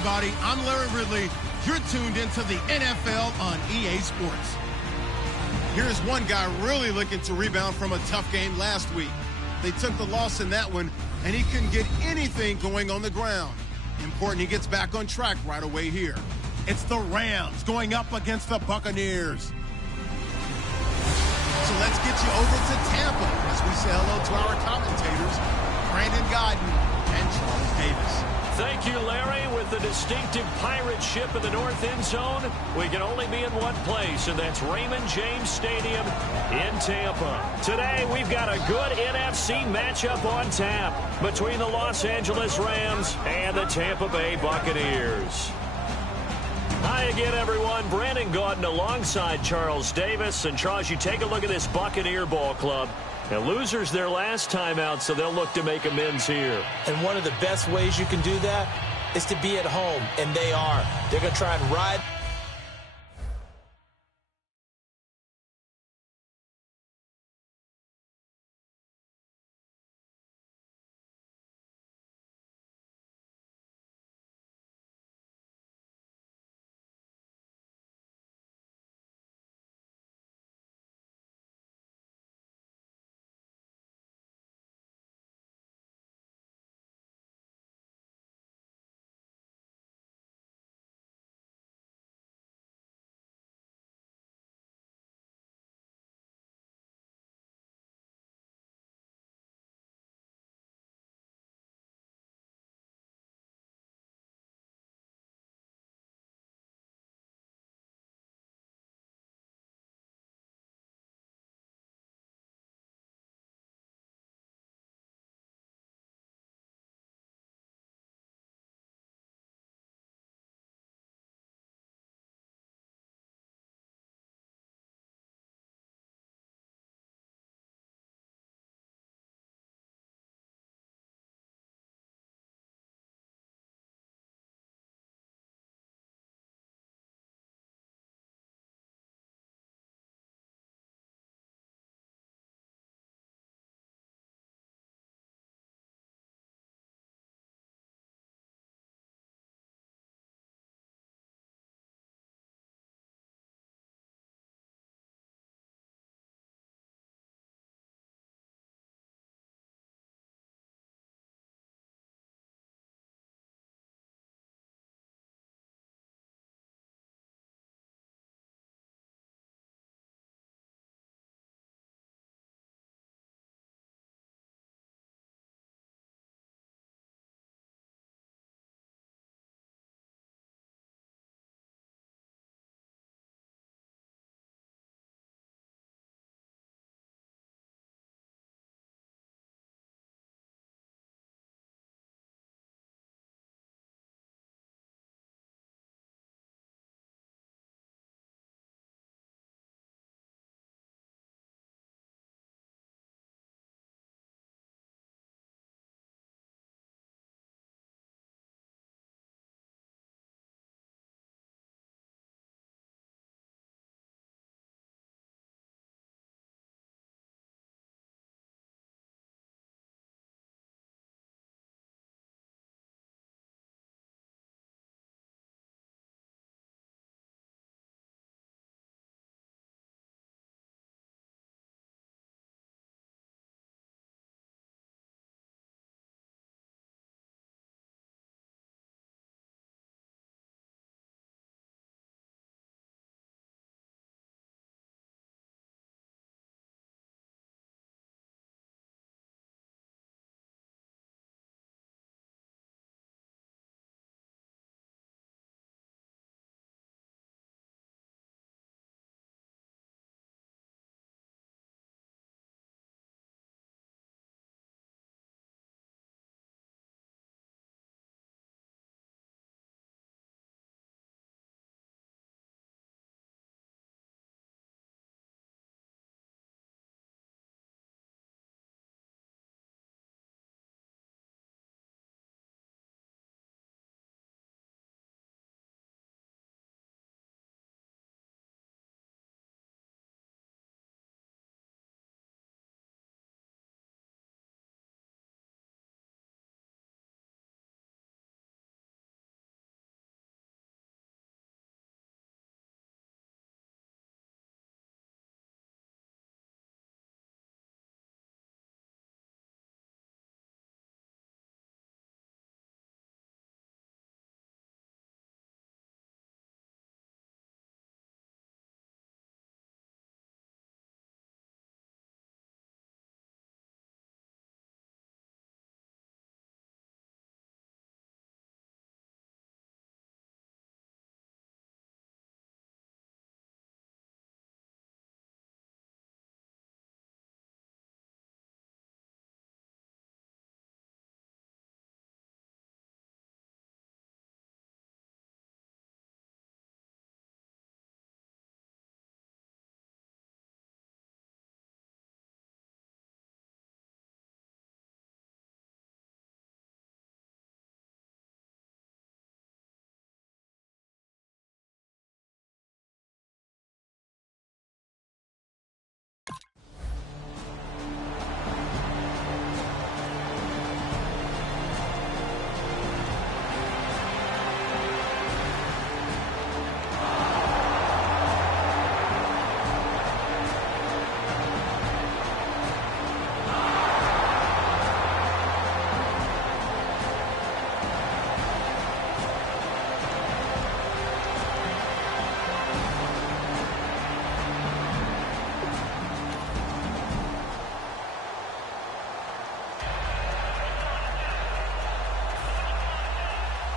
everybody. I'm Larry Ridley. You're tuned into the NFL on EA Sports. Here's one guy really looking to rebound from a tough game last week. They took the loss in that one, and he couldn't get anything going on the ground. Important he gets back on track right away here. It's the Rams going up against the Buccaneers. So let's get you over to Tampa as we say hello to our commentators, Brandon Godden and Charles Davis. Thank you, Larry. With the distinctive pirate ship in the north end zone, we can only be in one place, and that's Raymond James Stadium in Tampa. Today, we've got a good NFC matchup on tap between the Los Angeles Rams and the Tampa Bay Buccaneers. Hi again, everyone. Brandon Gaudin alongside Charles Davis. And, Charles, you take a look at this Buccaneer ball club. Now, losers their last time out, so they'll look to make amends here. And one of the best ways you can do that is to be at home, and they are. They're going to try and ride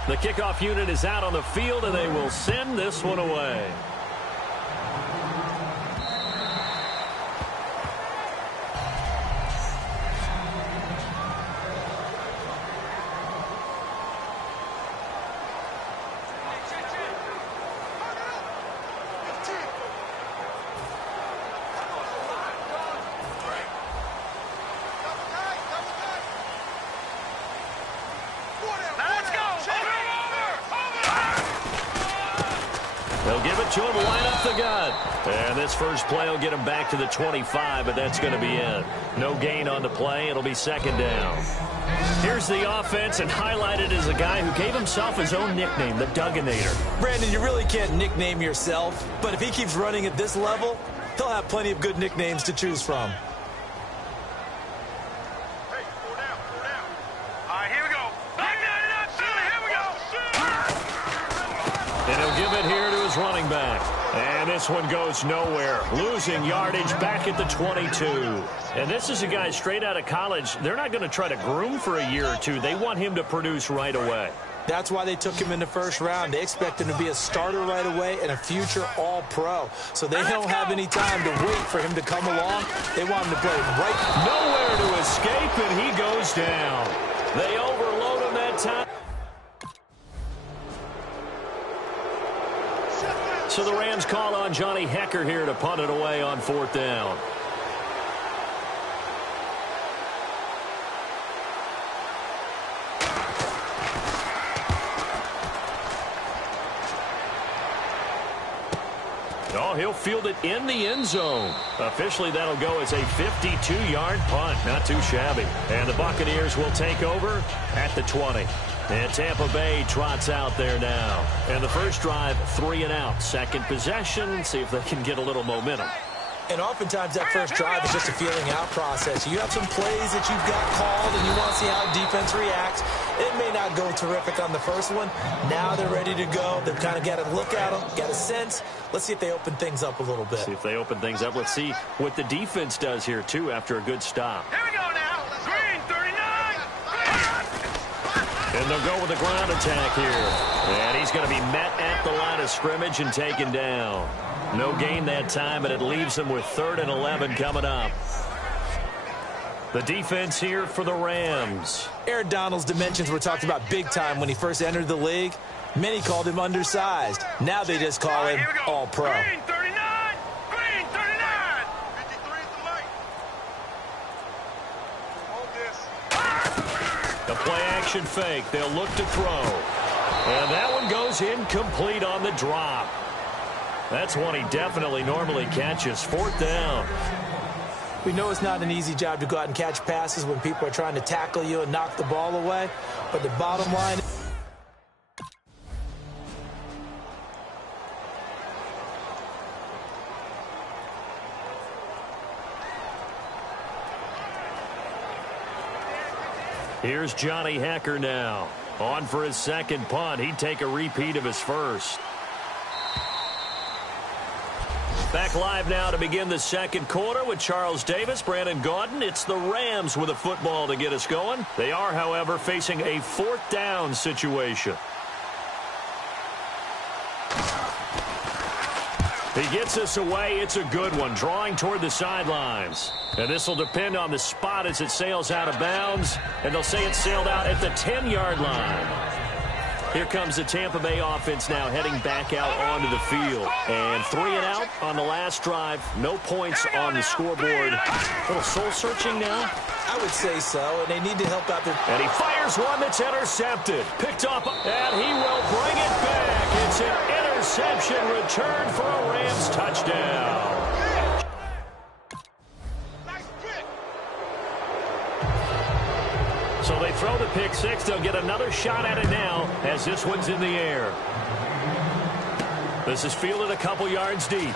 The kickoff unit is out on the field, and they will send this one away. They'll give it to him right up the gut. And this first play will get him back to the 25, but that's going to be it. No gain on the play. It'll be second down. Here's the offense, and highlighted as a guy who gave himself his own nickname, the Dugginator. Brandon, you really can't nickname yourself, but if he keeps running at this level, he'll have plenty of good nicknames to choose from. And he'll give it here to his running back. And this one goes nowhere. Losing yardage back at the 22. And this is a guy straight out of college. They're not going to try to groom for a year or two. They want him to produce right away. That's why they took him in the first round. They expect him to be a starter right away and a future all-pro. So they don't have any time to wait for him to come along. They want him to play right. Nowhere to escape, and he goes down. They overload him that time. So the Rams call on Johnny Hekker here to punt it away on fourth down. Oh, he'll field it in the end zone. Officially, that'll go as a 52-yard punt. Not too shabby. And the Buccaneers will take over at the 20. And Tampa Bay trots out there now. And the first drive, 3 and out. Second possession, see if they can get a little momentum. And oftentimes that first drive is just a feeling out process. You have some plays that you've got called and you want to see how defense reacts. It may not go terrific on the first one. Now they're ready to go. They've kind of got to look at them, get a sense. Let's see if they open things up a little bit. See if they open things up. Let's see what the defense does here, too, after a good stop. Here we go now. Green, 39. And they'll go with a ground attack here. And he's going to be met at the line of scrimmage and taken down. No gain that time, and it leaves them with 3rd and 11 coming up. The defense here for the Rams. Aaron Donald's dimensions were talked about big time when he first entered the league. Many called him undersized. Now they just call him all-pro. Green, 39. Green, 39. 53 is the light. Hold this. The play-action fake. They'll look to throw. And that one goes incomplete on the drop. That's one he definitely normally catches. 4th down. We know it's not an easy job to go out and catch passes when people are trying to tackle you and knock the ball away. But the bottom line... Here's Johnny Hekker now. On for his second punt. He'd take a repeat of his first. Back live now to begin the second quarter with Charles Davis, Brandon Gaudin. It's the Rams with a football to get us going. They are, however, facing a 4th down situation. He gets us away. It's a good one, drawing toward the sidelines. And this will depend on the spot as it sails out of bounds. And they'll say it sailed out at the 10-yard line. Here comes the Tampa Bay offense now heading back out onto the field. And 3 and out on the last drive. No points on the scoreboard. A little soul-searching now. I would say so, and they need to help out their... And he fires one that's intercepted. Picked up, and he will bring it back. It's an interception return for a Rams touchdown. So they throw the pick six. They'll get another shot at it now as this one's in the air. This is fielded a couple yards deep.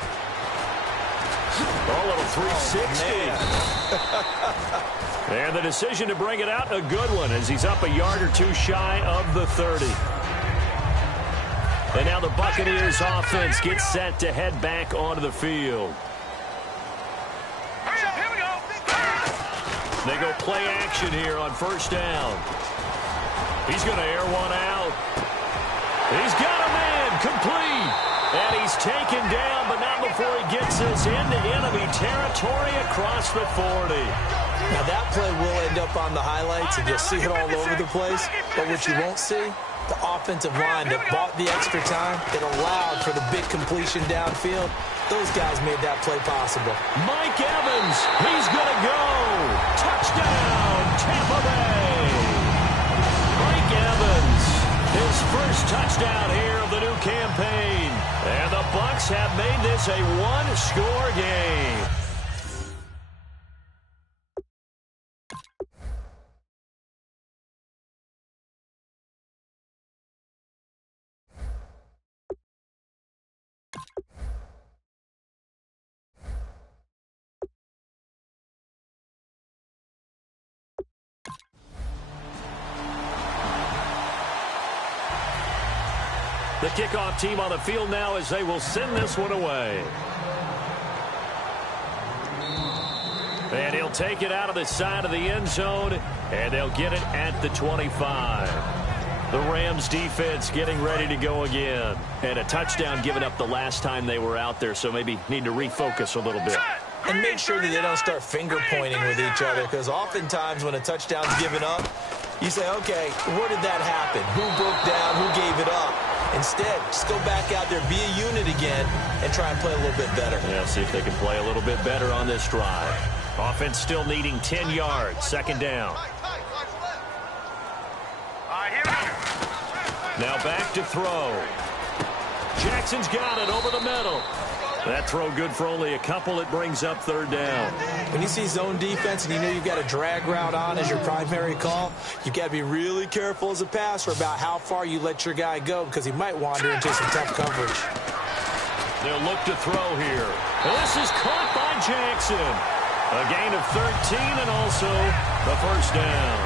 Oh, a little 360. And the decision to bring it out, a good one, as he's up a yard or two shy of the 30. And now the Buccaneers offense gets set to head back onto the field. They go play action here on first down. He's going to air one out. He's got a man, complete. And he's taken down, but not before he gets us into enemy territory across the 40. Now, that play will end up on the highlights, and you'll see it all over the place. But what you won't see, the offensive line that bought the extra time, that allowed for the big completion downfield, those guys made that play possible. Mike Evans, he's going to go. Touchdown, Tampa Bay. Mike Evans, his first touchdown here of the new campaign. And the Bucs have made this a one-score game. The kickoff team on the field now as they will send this one away. And he'll take it out of the side of the end zone, and they'll get it at the 25. The Rams defense getting ready to go again. And a touchdown given up the last time they were out there, so maybe need to refocus a little bit. And make sure that they don't start finger pointing with each other, because oftentimes when a touchdown's given up, you say, okay, where did that happen? Who broke down? Who gave it up? Instead, just go back out there, be a unit again, and try and play a little bit better. Yeah, see if they can play a little bit better on this drive. Offense still needing 10 yards, second down. Now back to throw. Jackson's got it over the middle. That throw good for only a couple. It brings up third down. When you see zone defense and you know you've got a drag route on as your primary call, you've got to be really careful as a passer about how far you let your guy go, because he might wander into some tough coverage. They'll look to throw here. Well, this is caught by Jackson. A gain of 13 and also the first down.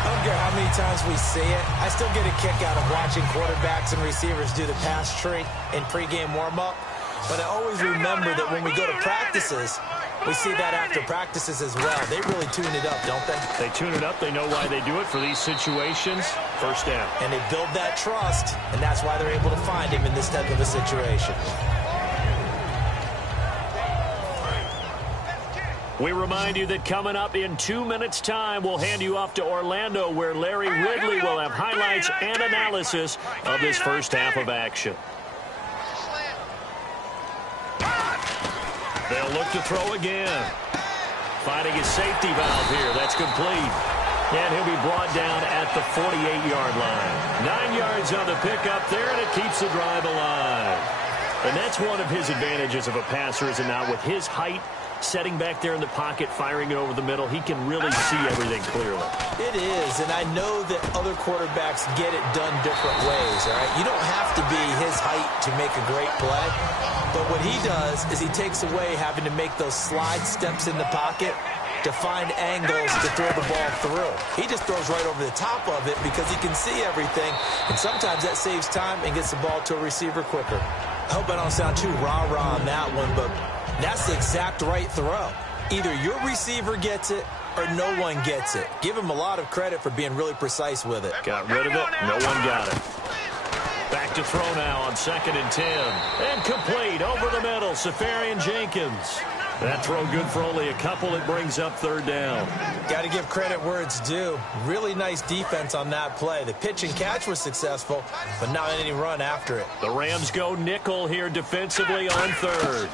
I don't care how many times we see it. I still get a kick out of watching quarterbacks and receivers do the pass tree in pregame warm-up. But I always remember that when we go to practices, we see that after practices as well. They really tune it up, don't they? They tune it up. They know why they do it for these situations. First down. And they build that trust, and that's why they're able to find him in this type of a situation. We remind you that coming up in 2 minutes' time, we'll hand you off to Orlando, where Larry Ridley will have highlights and analysis of this first half of action. They'll look to throw again. Finding his safety valve here. That's complete. And he'll be brought down at the 48-yard line. 9 yards on the pickup there, and it keeps the drive alive. And that's one of his advantages of a passer, is it not? With his height, setting back there in the pocket, firing it over the middle, he can really see everything clearly. It is, and I know that other quarterbacks get it done different ways, all right? You don't have to be his height to make a great play, but what he does is he takes away having to make those slide steps in the pocket to find angles to throw the ball through. He just throws right over the top of it because he can see everything, and sometimes that saves time and gets the ball to a receiver quicker. I hope I don't sound too rah-rah on that one, but that's the exact right throw. Either your receiver gets it or no one gets it. Give him a lot of credit for being really precise with it. Got rid of it. No one got it. Back to throw now on 2nd and 10. And complete over the middle. Safarian Jenkins. That throw good for only a couple. It brings up third down. Got to give credit where it's due. Really nice defense on that play. The pitch and catch was successful, but not any run after it. The Rams go nickel here defensively on third.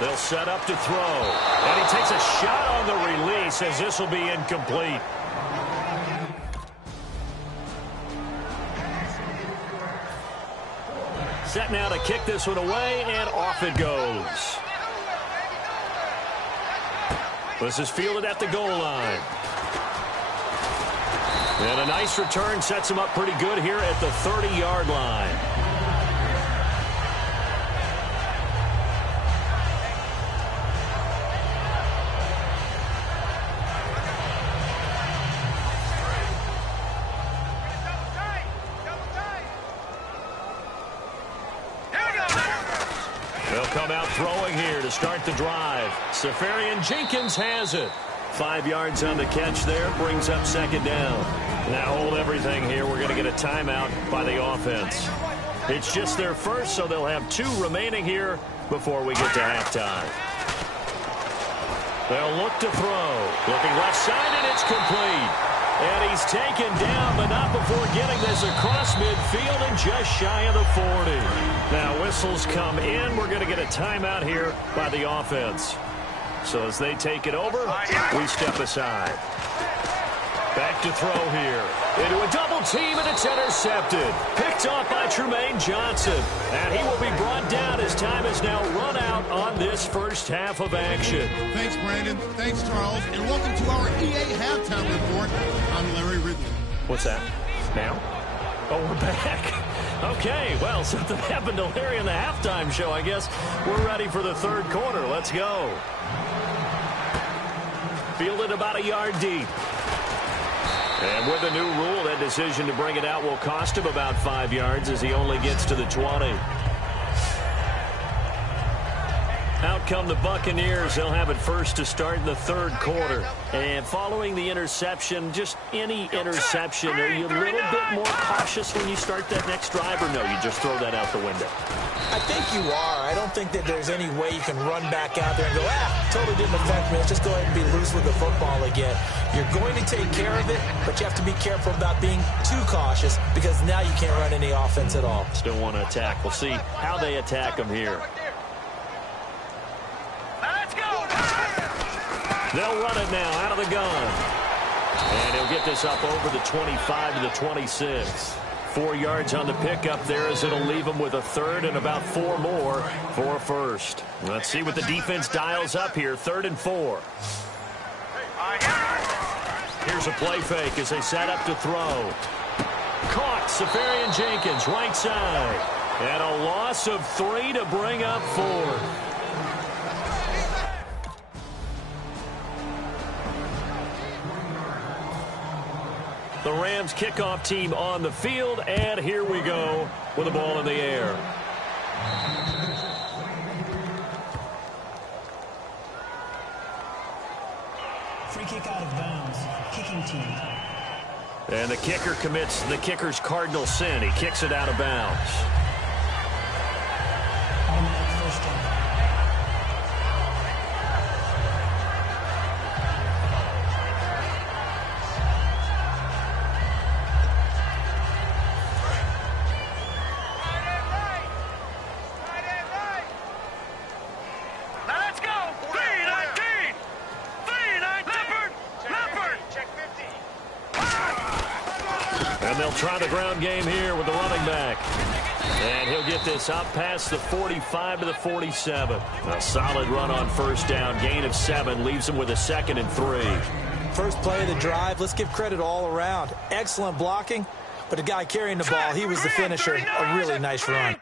They'll set up to throw. And he takes a shot on the release as this will be incomplete. Set now to kick this one away, and off it goes. This is fielded at the goal line. And a nice return sets him up pretty good here at the 30-yard line. They'll come out throwing here to start the drive. Safarian Jenkins has it. 5 yards on the catch there, brings up second down. Now hold everything here. We're going to get a timeout by the offense. It's just their first, so they'll have 2 remaining here before we get to halftime. They'll look to throw. Looking left side, and it's complete. And he's taken down, but not before getting this across midfield and just shy of the 40. Now whistles come in. We're going to get a timeout here by the offense. So as they take it over, we step aside. Back to throw here. Into a double team, and it's intercepted. Picked off by Tremaine Johnson. And he will be brought down as time is now run out on this first half of action. Thanks, Brandon. Thanks, Charles. And welcome to our EA Halftime Report. I'm Larry Ridley. What's that? Now? Oh, we're back. Okay, well, something happened to Larry in the halftime show, I guess. We're ready for the third quarter. Let's go. Fielded about a yard deep. And with a new rule, that decision to bring it out will cost him about 5 yards as he only gets to the 20. Out come the Buccaneers. They'll have it first to start in the third quarter. And following the interception, just any interception, are you a little bit more cautious when you start that next drive, or no, you just throw that out the window? I think you are. I don't think that there's any way you can run back out there and go, totally didn't affect me. Let's just go ahead and be loose with the football again. You're going to take care of it, but you have to be careful about being too cautious because now you can't run any offense at all. Still want to attack. We'll see how they attack them here. They'll run it now out of the gun. And he'll get this up over the 25 to the 26. 4 yards on the pickup there as it'll leave him with a third and about 4 more for a first. Let's see what the defense dials up here. 3rd and 4. Here's a play fake as they set up to throw. Caught. Safarian Jenkins, right side. And a loss of 3 to bring up 4. The Rams kickoff team on the field, and here we go with the ball in the air. Free kick out of bounds. Kicking team. And the kicker commits the kicker's cardinal sin. He kicks it out of bounds. Automatic first down. Try the ground game here with the running back. And he'll get this up past the 45 to the 47. A solid run on first down. Gain of 7 leaves him with a 2nd and 3. First play of the drive. Let's give credit all around. Excellent blocking. But the guy carrying the ball, he was the finisher. A really nice run.